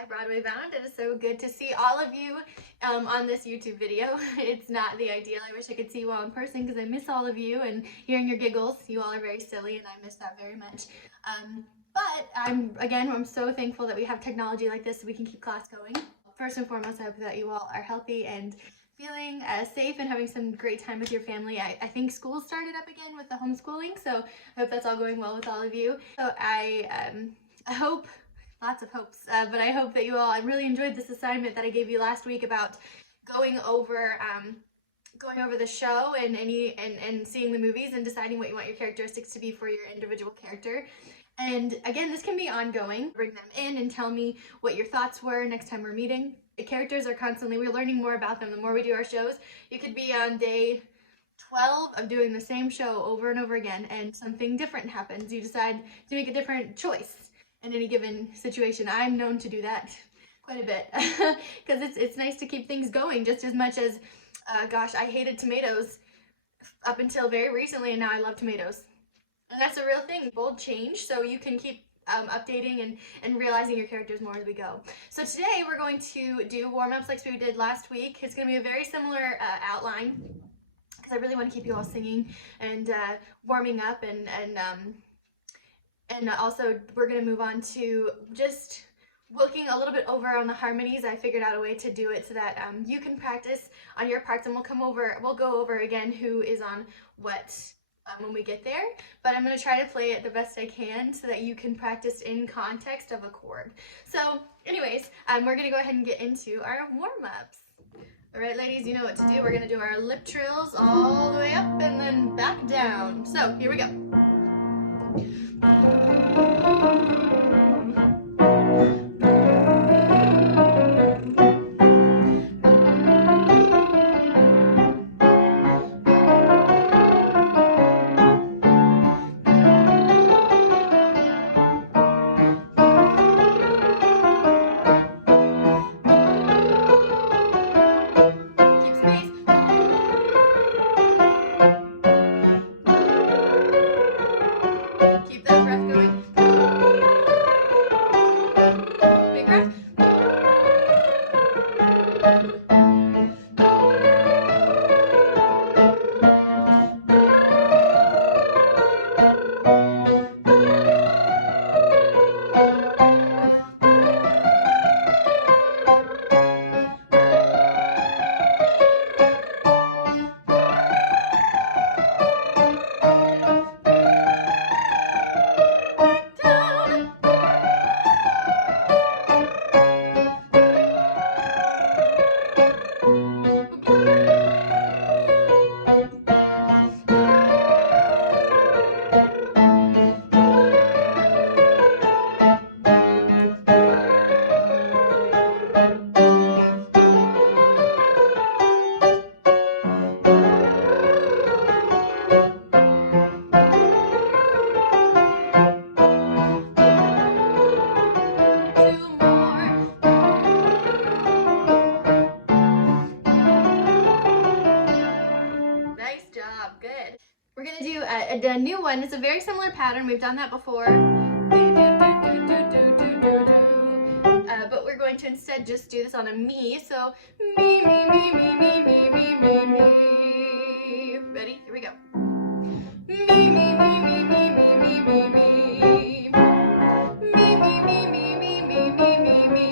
Hi, Broadway Bound. It is so good to see all of you on this YouTube video. It's not the ideal. I wish I could see you all in person because I miss all of you and hearing your giggles. You all are very silly and I miss that very much. But I'm so thankful that we have technology like this so we can keep class going. First and foremost, I hope that you all are healthy and feeling safe and having some great time with your family. I think school started up again with the homeschooling, so I hope that's all going well with all of you. So I hope, lots of hopes, but I hope that you all really enjoyed this assignment that I gave you last week about going over the show and seeing the movies and deciding what you want your characteristics to be for your individual character. And again, this can be ongoing. Bring them in and tell me what your thoughts were next time we're meeting. The characters are we're learning more about them the more we do our shows. You could be on day 12 of doing the same show over and over again and something different happens. You decide to make a different choice in any given situation. I'm known to do that quite a bit because it's nice to keep things going just as much as, gosh, I hated tomatoes up until very recently and now I love tomatoes. And that's a real thing. Bold change, so you can keep updating and realizing your characters more as we go. So today we're going to do warm-ups like we did last week. It's going to be a very similar outline because I really want to keep you all singing and warming up and also we're going to move on to just looking a little bit over on the harmonies. I figured out a way to do it so that you can practice on your parts, and we'll go over again who is on what when we get there, but I'm going to try to play it the best I can so that you can practice in context of a chord. So anyways, we're going to go ahead and get into our warm-ups. All right, ladies, you know what to do. We're going to do our lip trills all the way up and then back down. So here we go. We're going to do a new one. It's a very similar pattern. We've done that before. But we're going to instead just do this on a me. So me, me, me, me, me, me, me, me, me. Ready? Here we go. Me, me, me, me, me, me, me, me, me. Me, me, me, me, me, me, me, me, me.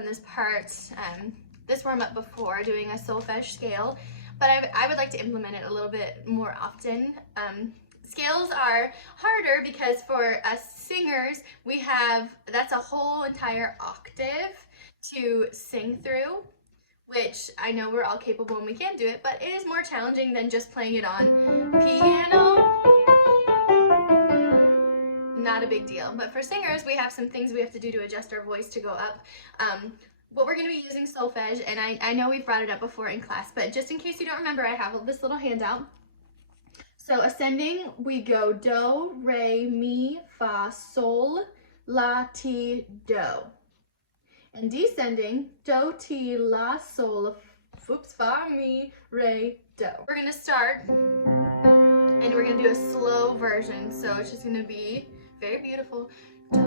done this part, this warm up before doing a solfege scale, but I would like to implement it a little bit more often. Scales are harder because for us singers, that's a whole entire octave to sing through, which I know we're all capable and we can do it, but it is more challenging than just playing it on piano. Not a big deal, but for singers, we have some things we have to do to adjust our voice to go up. But we're going to be using solfege, and I know we've brought it up before in class, but just in case you don't remember, I have this little handout. So ascending, we go do, re, mi, fa, sol, la, ti, do. And descending, do, ti, la, sol, fa, mi, re, do. We're going to start, and we're going to do a slow version, so it's just going to be very beautiful. Do,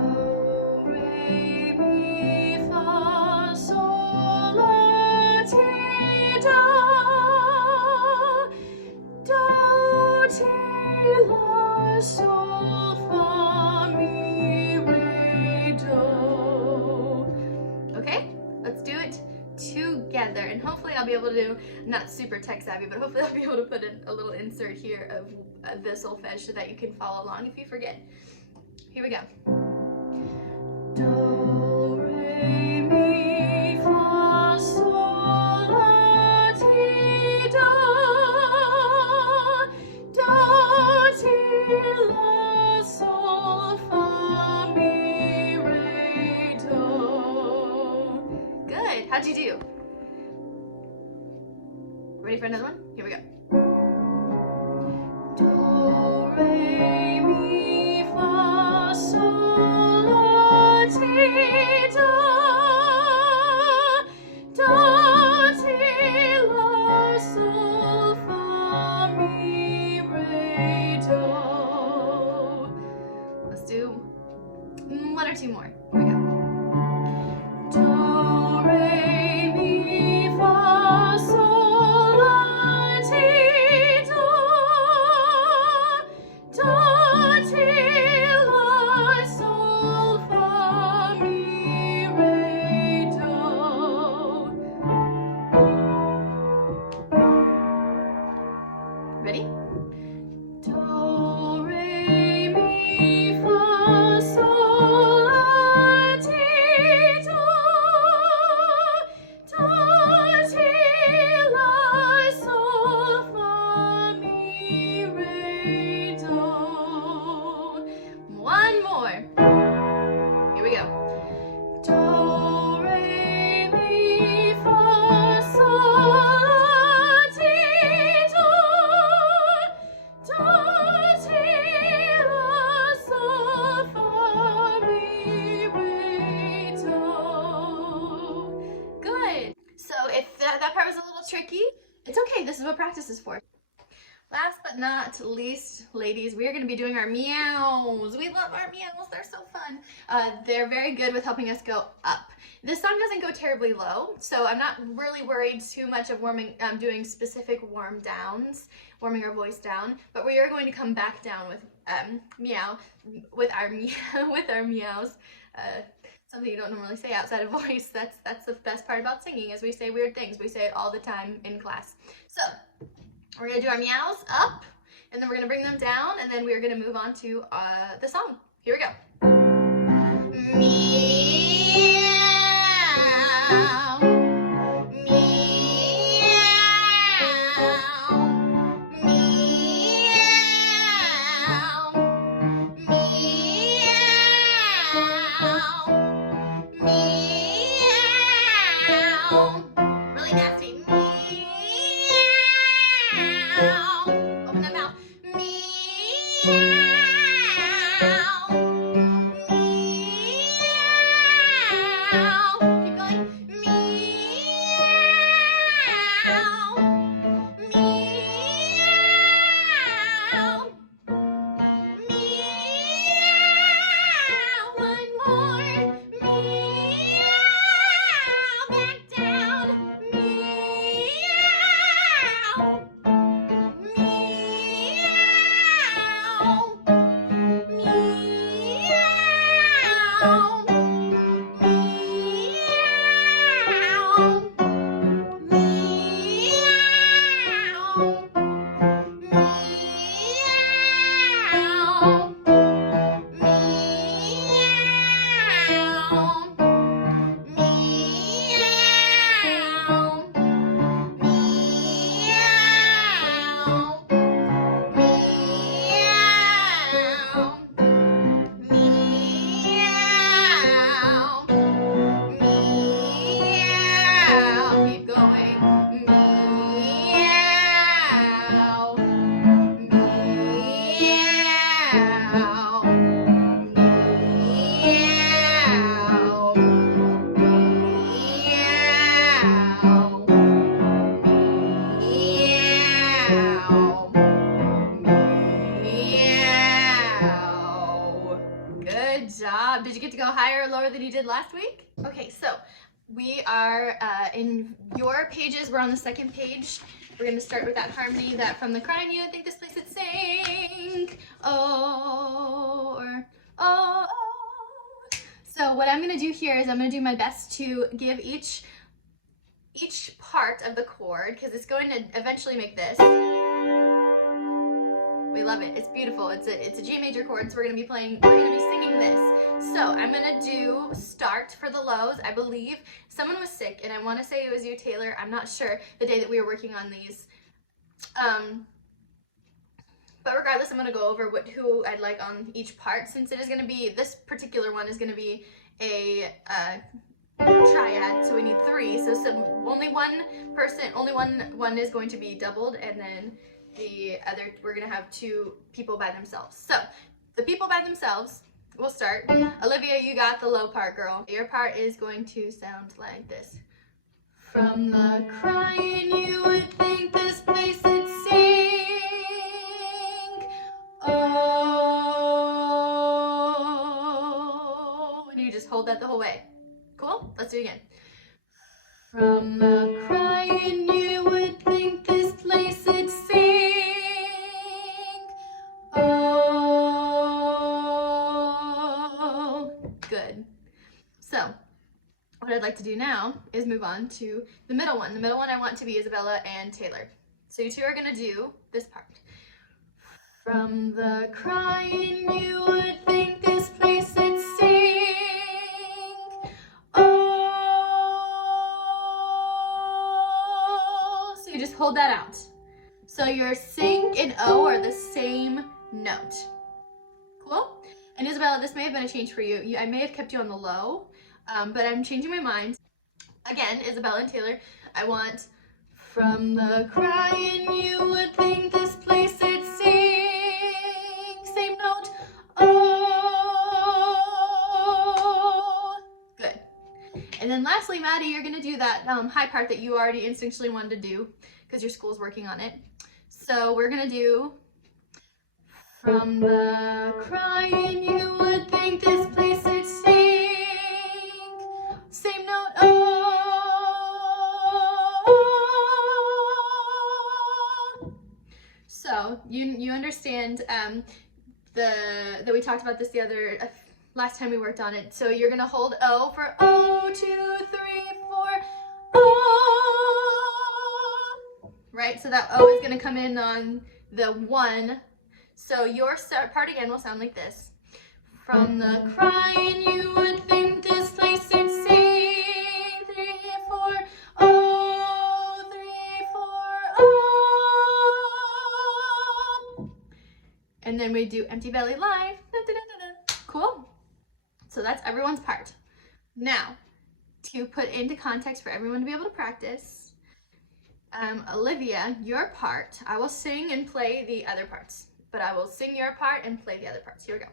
re, mi, fa, sol, la, ti, do. Do, ti, la, sol, fa, mi, re, do. Okay, let's do it together, and hopefully I'll be able to, not super tech savvy, but hopefully I'll be able to put in a little insert here of the solfege so that you can follow along if you forget. Here we go. Do, re, mi, fa, sol, la, ti, do. Do, ti, la, sol, fa, mi, re, do. Good. How'd you do? Ready for another one? Here we go. Do, re, mi, fa, sol, la, ti, do. Do, ti, la, sol, fa, mi, re, do. Let's do one or two more. Here we go. Do, re, mi, fa, sol, la, ti, do. Do, ti, la, sol, fa, mi, re, do. Ready? Do, re, mi, fa, sol, la, ti, do. Do, ti, la, sol, fa, mi, re, do. One more. Here we go. Do, re, mi, fa, sol, la, ti, do. Do, ti, la, sol, fa, mi, re, do. Good. So if that part was a little tricky, it's okay. This is what practice is for. Last but not least, ladies, we are going to be doing our meows. We love our meows. They're so fun. They're very good with helping us go up. This song doesn't go terribly low, so I'm not really worried too much of doing specific warm downs, warming our voice down, but we are going to come back down with meow, with our meows. Something you don't normally say outside of voice. That's the best part about singing, is we say weird things. We say it all the time in class. So we're going to do our meows up, and then we're going to bring them down, and then we're going to move on to the song. Here we go. Meow, meow, meow, meow. Really nasty. Open that mouth. Meow. Meow. Keep going. Meow. Meow. Meow. One more. Meow. Back down. Meow. Meow. job. Did you get to go higher or lower than you did last week? Okay, so we are in your pages. We're on the second page. We're going to start with that harmony that from the crying you think this place it sank. Oh, or oh, oh. So what I'm going to do here is I'm going to do my best to give each part of the chord, because it's going to eventually make this. We love it. It's beautiful. It's a G major chord, so we're going to be singing this. So I'm going to do start for the lows. I believe someone was sick, and I want to say it was you, Taylor. I'm not sure the day that we were working on these. But regardless, I'm going to go over who I'd like on each part, since it is going to be, this particular one is going to be a triad, so we need three. So only one person, only one is going to be doubled, and then the other, we're gonna have two people by themselves. So the people by themselves, we'll start. Olivia, you got the low part, girl. Your part is going to sound like this. From the crying you would think this place would sing. Oh, and you just hold that the whole way. Cool? Let's do it again. From the crying you would think this place would sing. Oh, good. So what I'd like to do now is move on to the middle one. The middle one I want to be Isabella and Taylor. So you two are going to do this part. From the crying you would think this place would sing. You just hold that out. So your sing and O are the same note. Cool? And Isabella, this may have been a change for you. I may have kept you on the low, but I'm changing my mind. Again, Isabella and Taylor, I want from the crying you would think this place would sing. Same note. Oh. Good. And then lastly, Maddie, you're going to do that high part that you already instinctually wanted to do because your school's working on it. So we're going to do from the crying you would think this place would sing. Same note. Oh. So you understand that we talked about this last time we worked on it. So you're gonna hold O for O, 2, 3, 4, O. Right? So that O is gonna come in on the 1. So your part again will sound like this. From the crying you would think this place would sing. 3, 4, O, 3, 4, O. And then we do empty belly live. Cool? So that's everyone's part. Now, to put into context for everyone to be able to practice, Olivia, your part, I will sing and play the other parts, but I will sing your part and play the other parts. Here we go.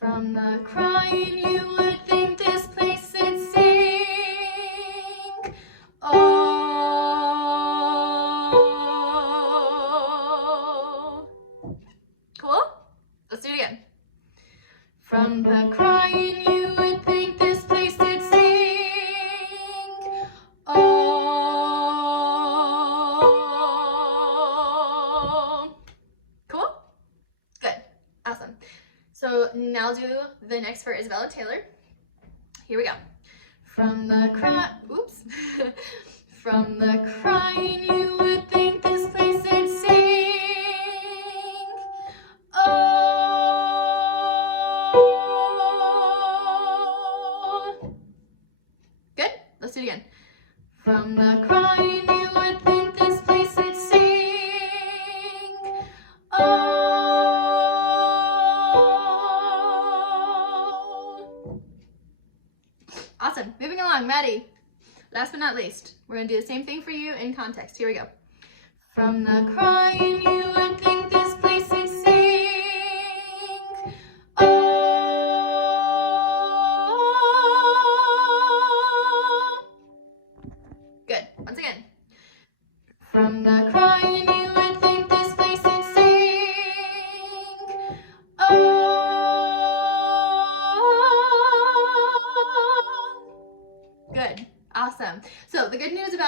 From the crying you would think this place would sing. Oh. Cool? Let's do it again. From the crying you would think this place would sing. Oh. Cool? Good. Awesome. So now I'll do the next for Isabella Taylor. Here we go. From the oops. From the crying you would think this place would sing. Oh. Good? Let's do it again. From the crying you would think this place would sing. Oh. Awesome. Moving along, Maddie. Last but not least, we're going to do the same thing for you in context. Here we go. From the crying you would think this place would sing. Oh. Good. Once again. From the crying you would think this place would sing. Oh.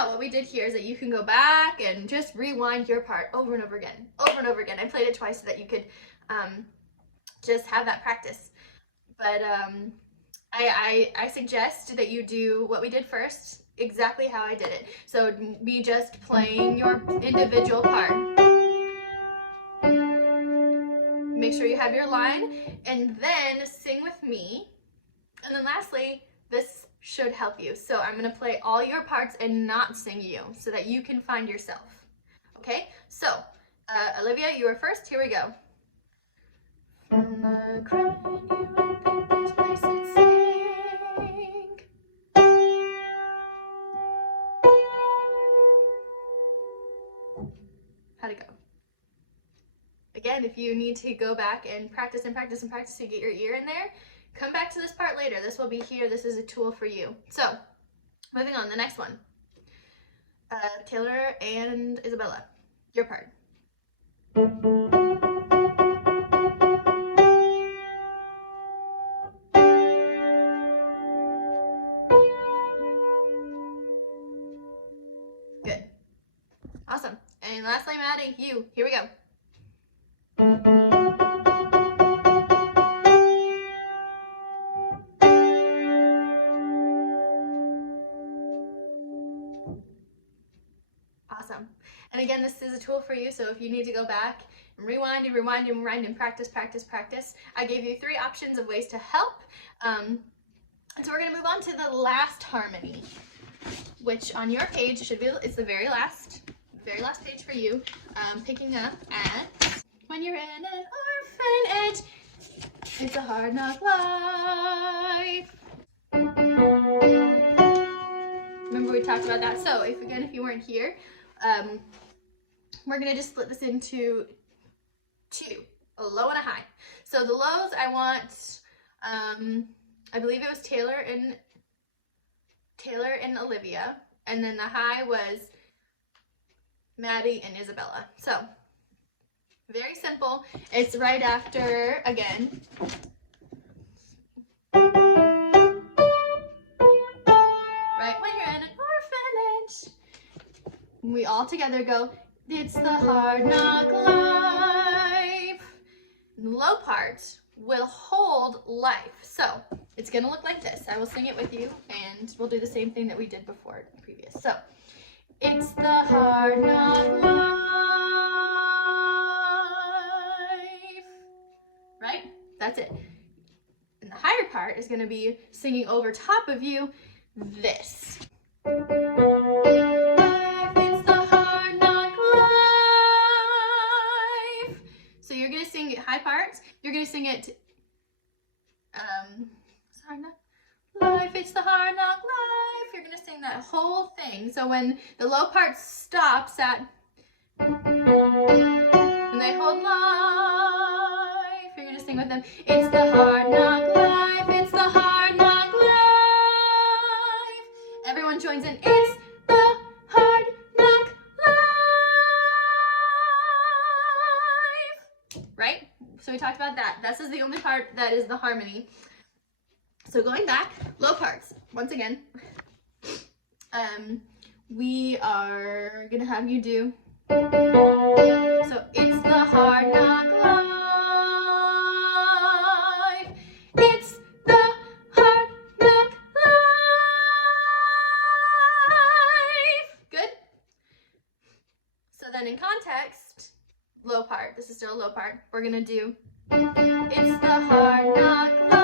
what we did here is that you can go back and just rewind your part over and over again, over and over again. I played it twice so that you could just have that practice. But I suggest that you do what we did first, exactly how I did it. So be just playing your individual part. Make sure you have your line, and then sing with me. And then lastly, this should help you. So I'm going to play all your parts and not sing you so that you can find yourself. Okay? So, Olivia, you are first. Here we go. From the crying you and this place it sing. How'd it go? Again, if you need to go back and practice and practice and practice to get your ear in there, come back to this part later. This will be here. This is a tool for you. So, moving on, the next one. Taylor and Isabella, your part. Good. Awesome. And lastly, Maddie, you. Here we go. Awesome. And again, this is a tool for you, so if you need to go back and rewind and rewind and rewind and practice, practice, practice, I gave you 3 options of ways to help. And so we're going to move on to the last harmony, which on your page should be, it's the very last page for you, picking up at When You're in an Orphanage, It's a Hard Knock Life. Remember we talked about that? So if you weren't here, we're going to just split this into 2, a low and a high. So the lows I want, I believe it was Taylor and Olivia, and then the high was Maddie and Isabella. So very simple. It's right after, again, right when you're in an orphanage. We all together go, it's the hard knock life. The low part will hold life. So it's going to look like this. I will sing it with you, and we'll do the same thing that we did before previous. So it's the hard knock life. Right? That's it. And the higher part is going to be singing over top of you this. So you're going to sing high parts. You're going to sing it, it's hard knock life, it's the hard knock life. You're going to sing that whole thing. So when the low part stops at, and they hold life, you're going to sing with them, it's the hard knock life, it's the hard knock life. Everyone joins in, it's the hard knock life. Right? So we talked about that. This is the only part that is the harmony. So going back, low parts. Once again, we are going to have you do, so it's the hard knock life. It's the hard knock life. Good? So then in context, low part. This is still a low part. We're going to do, it's the hard knock life.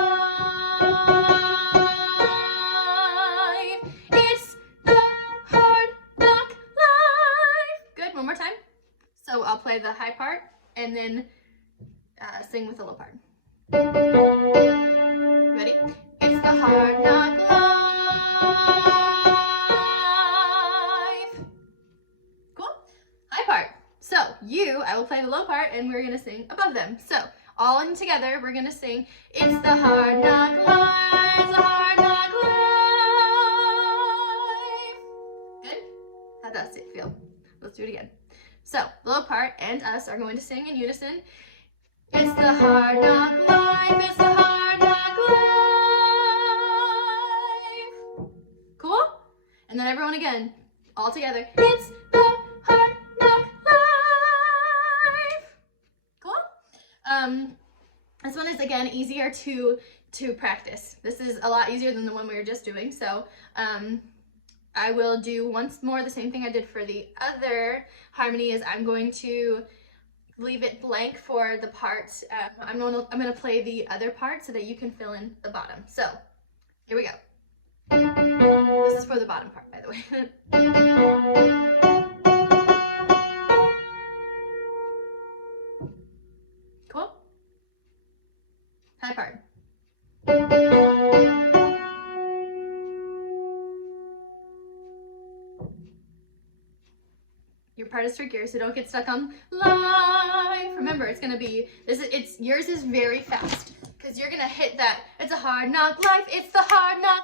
It's the hard knock life. Good. One more time. So I'll play the high part and then sing with the low part. Ready? It's the hard knock life. Cool? High part. So I will play the low part and we're going to sing above them. So all in together, we're going to sing, it's the hard knock life, it's the hard knock life. Good? How does it feel? Let's do it again. So, the low part and us are going to sing in unison. It's the hard knock life, it's the hard knock life. Cool? And then everyone again, all together. It's the Hard Knock Life. Cool? This one is, again, easier to practice. This is a lot easier than the one we were just doing. So I will do once more the same thing I did for the other harmony. Is I'm going to leave it blank for the parts. I'm gonna play the other part so that you can fill in the bottom. So here we go. This is for the bottom part, by the way. Cool? High part. Your part is trickier, so don't get stuck on life. Remember, it's gonna be yours is very fast because you're gonna hit that. It's a hard knock life. It's the hard knock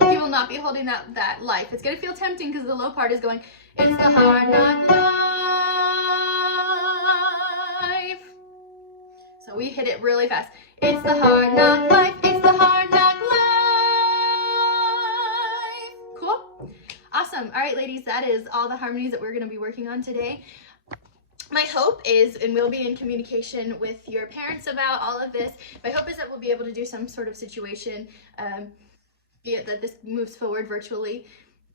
life. You will not be holding that life. It's gonna feel tempting because the low part is going. It's the hard knock life. So we hit it really fast. It's the hard knock life. It's the hard knock life. Cool? Awesome. All right, ladies, that is all the harmonies that we're going to be working on today. My hope is, and we'll be in communication with your parents about all of this, my hope is that we'll be able to do some sort of situation, be it that this moves forward virtually,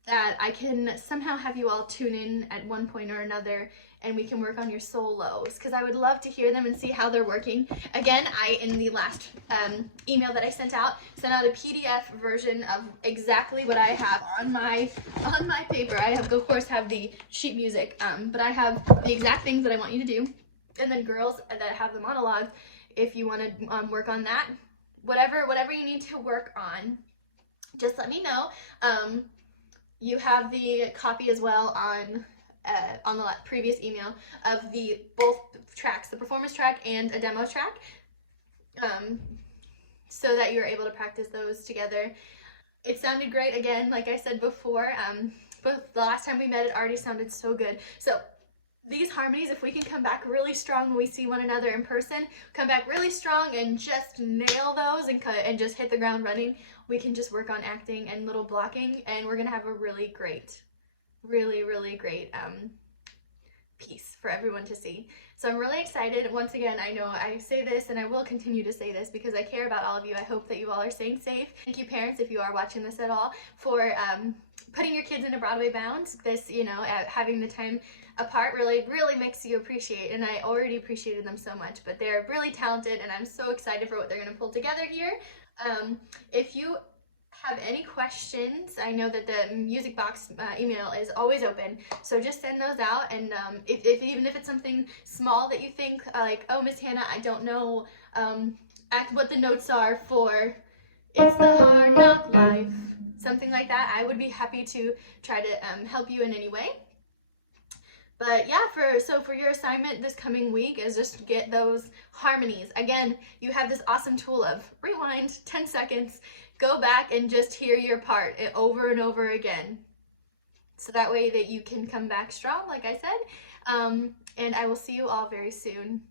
that I can somehow have you all tune in at one point or another and we can work on your solos, because I would love to hear them and see how they're working. Again, in the last email that I sent out a PDF version of exactly what I have on my paper. I have, of course, have the sheet music, but I have the exact things that I want you to do. And then girls that have the monologue, if you want to work on that, whatever you need to work on, just let me know. You have the copy as well on the previous email of both tracks, the performance track and a demo track, so that you're able to practice those together. It sounded great, again, like I said before, but the last time we met it already sounded so good. So these harmonies, if we can come back really strong when we see one another in person, come back really strong and just nail those and just hit the ground running, we can just work on acting and little blocking, and we're gonna have a really great piece for everyone to see. So I'm really excited. Once again, I know I say this and I will continue to say this because I care about all of you. I hope that you all are staying safe. Thank you, parents, if you are watching this at all, for putting your kids into Broadway Bound. This, having the time apart really makes you appreciate, and I already appreciated them so much, but they're really talented and I'm so excited for what they're going to pull together here. If you have any questions, I know that the music box email is always open, so just send those out. And even if it's something small that you think like, oh, Miss Hannah, I don't know what the notes are for It's the Hard Knock Life, something like that, I would be happy to try to help you in any way. But yeah, for your assignment this coming week is just get those harmonies. Again, you have this awesome tool of rewind 10 seconds, go back and just hear your part over and over again. So that way that you can come back strong, like I said. And I will see you all very soon.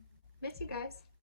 Miss you guys.